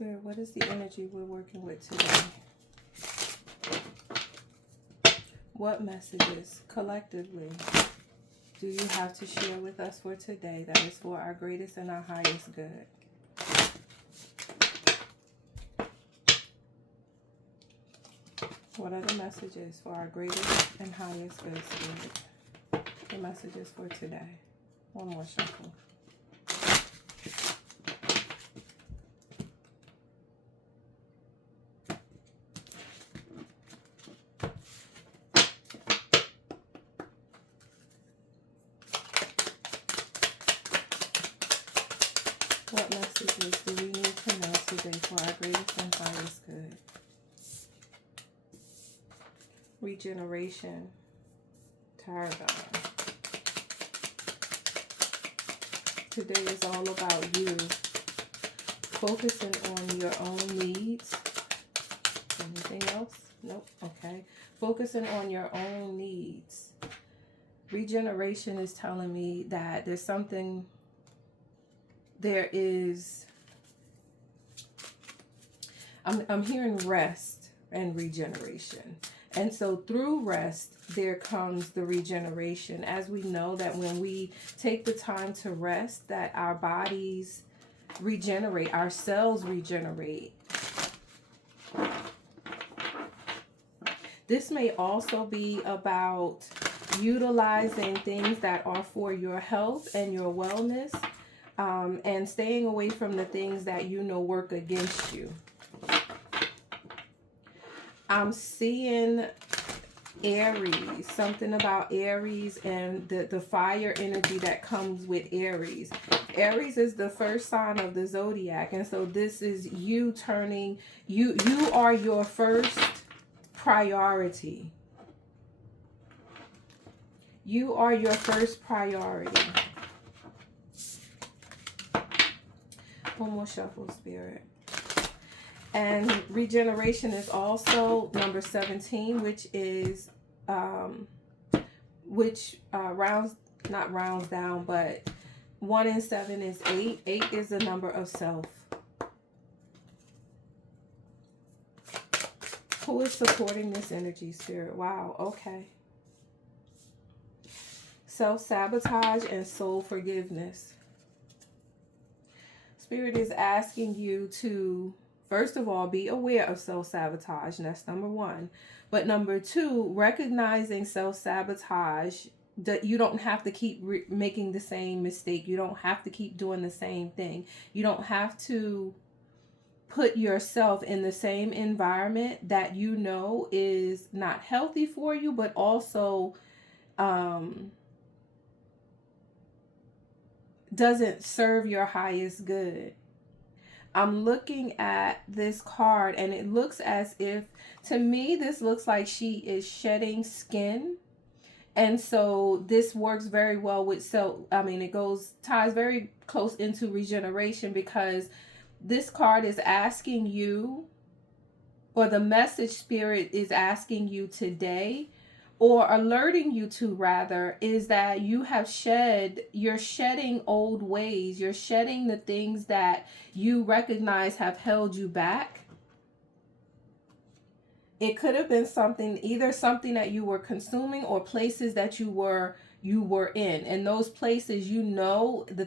Spirit, what is the energy we're working with today? What messages collectively do you have to share with us for today that is for our greatest and our highest good? What are the messages for our greatest and highest good, Spirit? The messages for today. One more shuffle. What messages do we need to know today for our greatest and highest good? Regeneration. Tarragon. Today is all about you. Focusing on your own needs. Anything else? Nope. Okay. Focusing on your own needs. Regeneration is telling me that there's something... I'm hearing rest and regeneration. And so through rest, there comes the regeneration. As we know that when we take the time to rest, that our bodies regenerate, our cells regenerate. This may also be about utilizing things that are for your health and your wellness. And staying away from the things that you know work against you. I'm seeing Aries, something about Aries and the fire energy that comes with Aries. Aries is the first sign of the zodiac, and so this is you turning, you are your first priority. You are your first priority. One more shuffle, Spirit. And regeneration is also number 17, which is not rounds down, but 1 and 7 is 8. 8 is the number of self. Who is supporting this energy, Spirit? Wow, okay. Self-sabotage and soul forgiveness. Spirit is asking you to, first of all, be aware of self-sabotage, and that's number 1. But number 2, recognizing self-sabotage, that you don't have to keep making the same mistake. You don't have to keep doing the same thing. You don't have to put yourself in the same environment that you know is not healthy for you, but also doesn't serve your highest good. I'm looking at this card and it looks as if, to me, this looks like she is shedding skin. And so this works very well with ties very close into regeneration, because this card is asking you, or the message Spirit is asking you today, or alerting you to rather, is that you're shedding old ways. You're shedding the things that you recognize have held you back. It could have been either something that you were consuming or places that you were in. And those places, the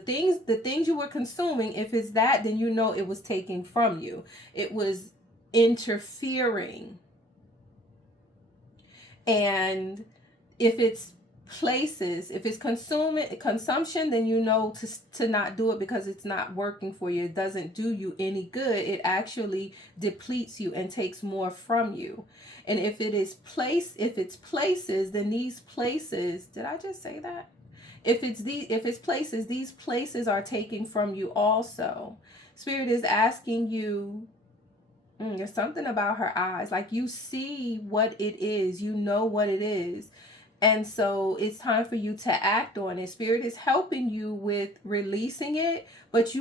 things you were consuming, if it's that, then it was taken from you. It was interfering. And if it's places, if it's consumption, then to not do it because it's not working for you. It doesn't do you any good. It actually depletes you and takes more from you. And if it's places, then these places, did I just say that? If it's places, these places are taking from you also. Spirit is asking you, there's something about her eyes. Like, you see what it is. You know what it is. And so it's time for you to act on it. Spirit is helping you with releasing it. But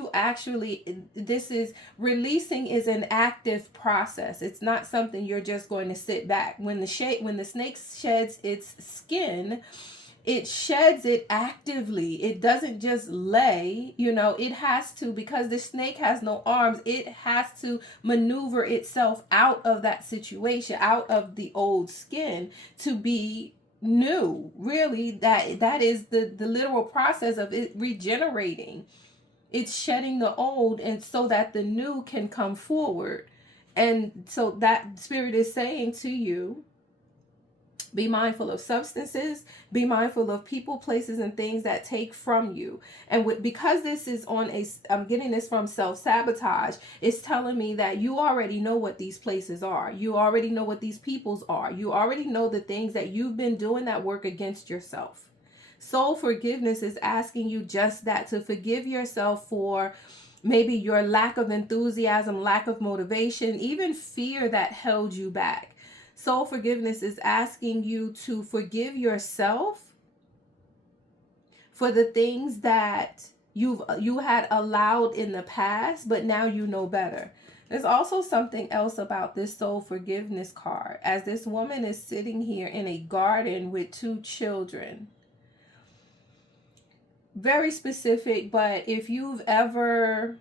releasing is an active process. It's not something you're just going to sit back. When the snake sheds its skin, it sheds it actively. It doesn't just lay, it has to, because the snake has no arms, it has to maneuver itself out of that situation, out of the old skin, to be new. Really, that is the literal process of it regenerating. It's shedding the old, and so that the new can come forward. And so that spirit is saying to you, be mindful of substances, be mindful of people, places, and things that take from you. And because this is I'm getting this from self-sabotage, it's telling me that you already know what these places are. You already know what these peoples are. You already know the things that you've been doing that work against yourself. Soul forgiveness is asking you just that, to forgive yourself for maybe your lack of enthusiasm, lack of motivation, even fear that held you back. Soul forgiveness is asking you to forgive yourself for the things that you had allowed in the past, but now you know better. There's also something else about this soul forgiveness card, as this woman is sitting here in a garden with 2 children. Very specific, but if you've ever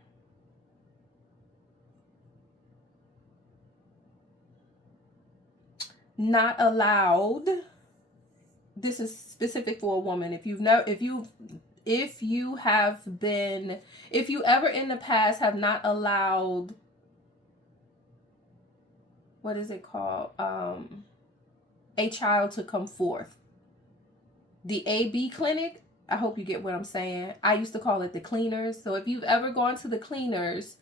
not allowed, this is specific for a woman. If you ever in the past have not allowed, what is it called, a child to come forth, the AB clinic, I hope you get what I'm saying. I used to call it the cleaners. So if you've ever gone to the cleaners,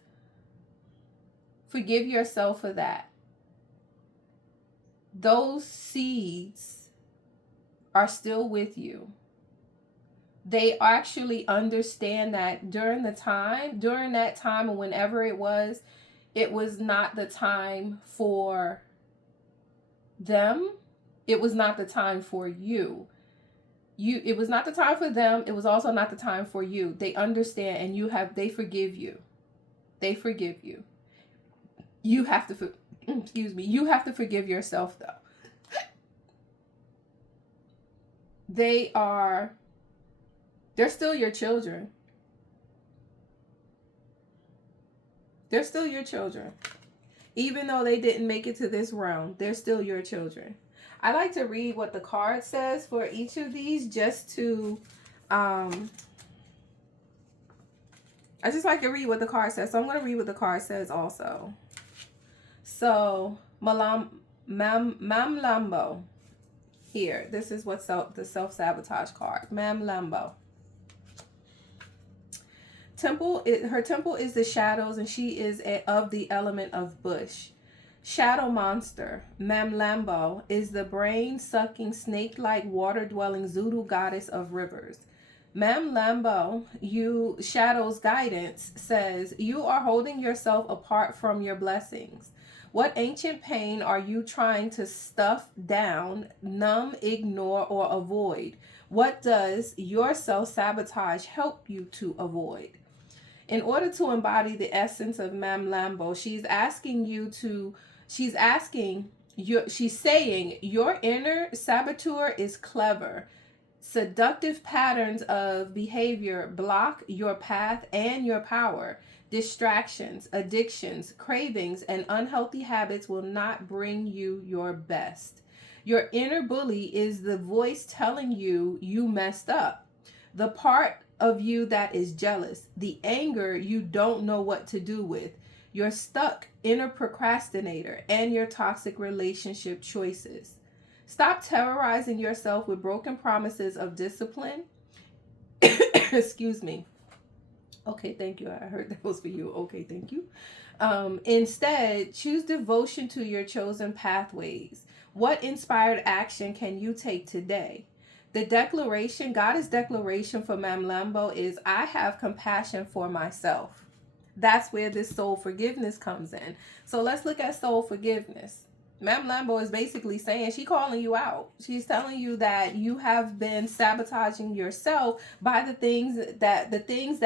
forgive yourself for that. Those seeds are still with you. They actually understand that during that time, and whenever it was not the time for them. It was not the time for you. It was not the time for them. It was also not the time for you. They understand, and they forgive you. They forgive you. You have to, you have to forgive yourself, though. They're still your children. They're still your children. Even though they didn't make it to this realm, they're still your children. I like to read what the card says for each of these, just to, I just like to read what the card says. So I'm going to read what the card says also. So, Mamlambo. Here, this is what the self-sabotage card. Mamlambo. Her temple is the shadows, and she is of the element of bush. Shadow monster, Mamlambo, is the brain-sucking, snake-like, water-dwelling Zulu goddess of rivers. Mamlambo, Shadow's guidance says, you are holding yourself apart from your blessings. What ancient pain are you trying to stuff down, numb, ignore, or avoid? What does your self-sabotage help you to avoid? In order to embody the essence of Mamlambo, she's saying your inner saboteur is clever. Seductive patterns of behavior block your path and your power. Distractions, addictions, cravings, and unhealthy habits will not bring you your best. Your inner bully is the voice telling you you messed up. The part of you that is jealous, the anger you don't know what to do with, your stuck inner procrastinator, and your toxic relationship choices. Stop terrorizing yourself with broken promises of discipline. Excuse me. Okay, thank you. I heard that was for you. Okay, thank you. Instead, choose devotion to your chosen pathways. What inspired action can you take today? The declaration, Goddess declaration for Mamlambo is, I have compassion for myself. That's where this soul forgiveness comes in. So let's look at soul forgiveness. Ma'am Lambo is basically saying, she calling you out. She's telling you that you have been sabotaging yourself by the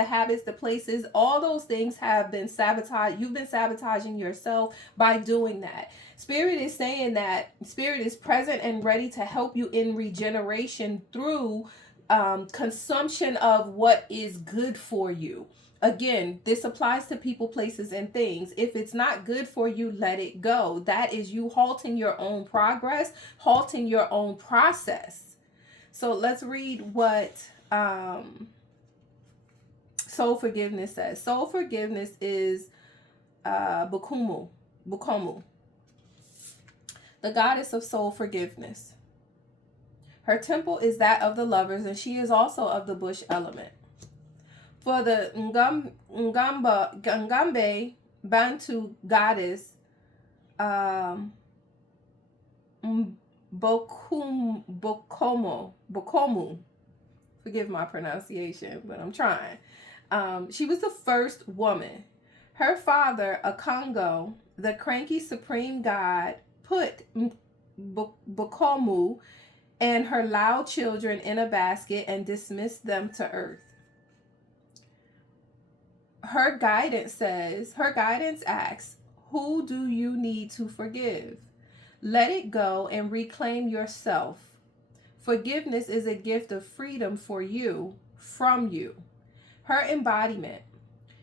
habits, the places, all those things have been sabotaged. You've been sabotaging yourself by doing that. Spirit is saying that Spirit is present and ready to help you in regeneration through consumption of what is good for you. Again, this applies to people, places, and things. If it's not good for you, let it go. That is you halting your own progress, halting your own process. So let's read what soul forgiveness says. Soul forgiveness is Bukumu, Bukomu, the goddess of soul forgiveness. Her temple is that of the lovers, and she is also of the bush element. For the Ngambe Bantu goddess, Bokomu, forgive my pronunciation, but I'm trying. She was the first woman. Her father, Akongo, the cranky supreme god, put Bokomu and her loud children in a basket and dismissed them to earth. Her guidance asks, who do you need to forgive? Let it go and reclaim yourself. Forgiveness is a gift of freedom for you, from you. Her embodiment.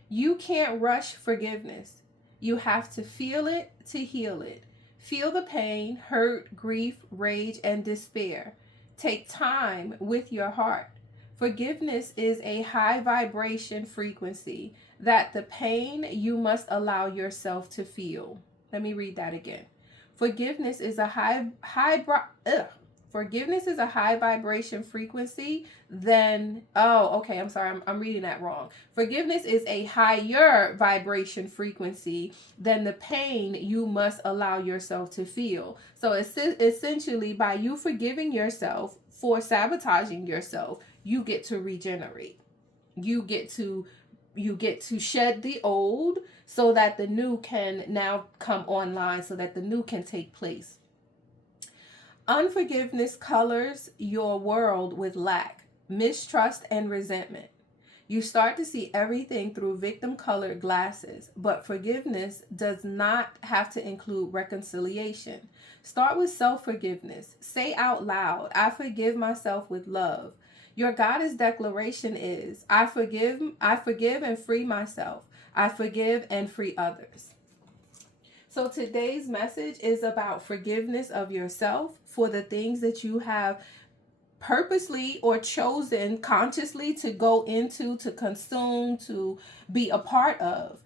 You can't rush forgiveness. You have to feel it to heal it. Feel the pain, hurt, grief, rage, and despair. Take time with your heart. Forgiveness is a high vibration frequency that the pain you must allow yourself to feel. Let me read that again. Forgiveness is a Forgiveness is a high vibration frequency than, I'm reading that wrong. Forgiveness is a higher vibration frequency than the pain you must allow yourself to feel. So essentially, by you forgiving yourself for sabotaging yourself, you get to regenerate. You get to shed the old so that the new can now come online, so that the new can take place. Unforgiveness colors your world with lack, mistrust, and resentment. You start to see everything through victim-colored glasses, but forgiveness does not have to include reconciliation. Start with self-forgiveness. Say out loud, I forgive myself with love. Your goddess declaration is, I forgive and free myself. I forgive and free others. So today's message is about forgiveness of yourself for the things that you have purposely or chosen consciously to go into, to consume, to be a part of.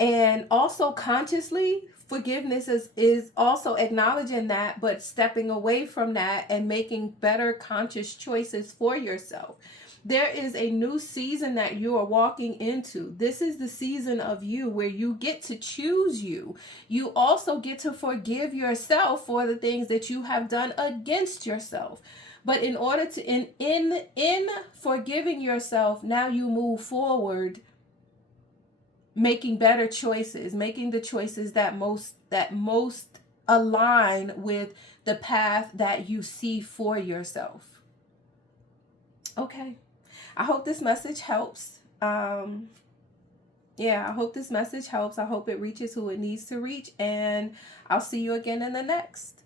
And also consciously, forgiveness is also acknowledging that, but stepping away from that and making better conscious choices for yourself. There is a new season that you are walking into. This is the season of you where you get to choose you. You also get to forgive yourself for the things that you have done against yourself. But in order to, in forgiving yourself, now you move forward, making better choices, making the choices that most align with the path that you see for yourself. Okay. I hope this message helps. I hope this message helps. I hope it reaches who it needs to reach, and I'll see you again in the next.